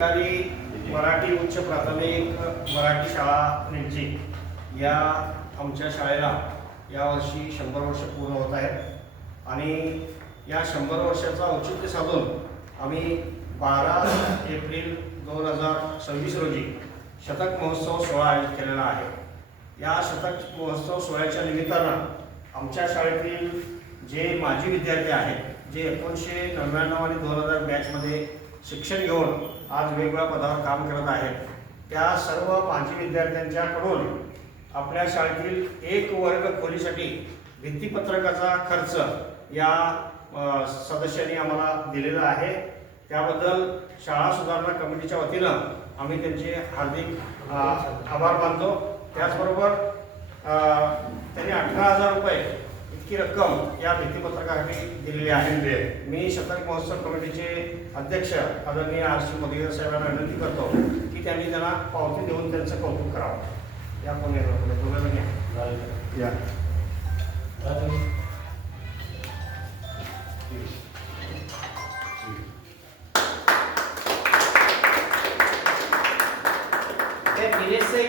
सरकारी मराठी उच्च प्राथमिक मराठी शाळा निमची या आमच्या शाळेला यावर्षी 100 वर्ष पूर्ण होत आहेत आणि या 100 वर्षाचा औचित्य साधून आम्ही 12 एप्रिल 2026 रोजी शतक महोत्सव सोहळा आयोजित केलेला आहे। या शतक महोत्सव सोहळ्याच्या निमित्तानं आमच्या शाळेतील जे माजी विद्यार्थी आहेत जे 1999 आणि 2000 बॅचमध्ये शिक्षण घेऊन आज वेगवेगळ्या पदावर काम करत आहेत, त्या सर्व माजी विद्यार्थ्यांच्याकडून आपल्या शाळेतील एक वर्ग खोलीसाठी भित्तिपत्रकाचा खर्च या सदस्यांनी आम्हाला दिलेला आहे। त्याबद्दल शाळा सुधारणा कमिटीच्या वतीनं आम्ही त्यांचे हार्दिक आभार मानतो। त्याचबरोबर त्यांनी 18,000 रुपये इतकी रक्कम या भित्तिपत्रकासाठी दिलेली आहे। मी शतक महोत्सव कमिटीचे अध्यक्ष आदरणीय आरसी मोदी साहेबांना विनंती करतो की त्यांनी त्यांना पावती देऊन त्यांचं कौतुक करावं। या कोणी या मेरे से